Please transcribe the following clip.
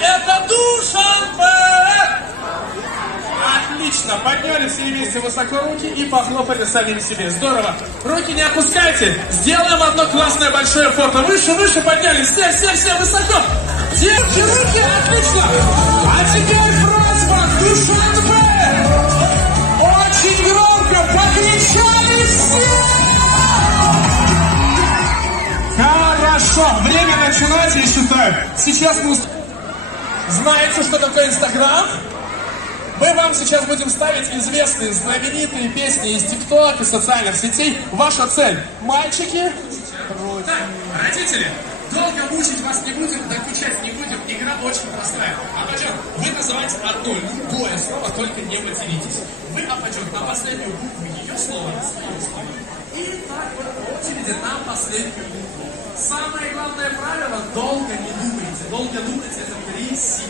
Это Душанбе! Отлично, подняли все вместе высоко руки и похлопали самим себе. Здорово. Руки не опускайте. Сделаем одно классное большое фото. Выше, выше подняли. Все высоко. Держите руки, отлично. А теперь просьба Душанбе. Очень громко покричали все. Хорошо, время начинать, я считаю. Сейчас мы... Знаете, что такое Инстаграм? Мы вам сейчас будем ставить известные, знаменитые песни из ТикТока, из социальных сетей. Ваша цель. Мальчики. Так, родители, долго мучить вас не будем, докучать не будем. Игра очень простая. Апачок, вы называете одно, любое слово, только не материтесь. Вы, Апачок, на последнюю букву ее слова, свое слово. И так вот по очереди на последнюю букву. Самое главное правило, долго не думайте. Долго думать — это пресс.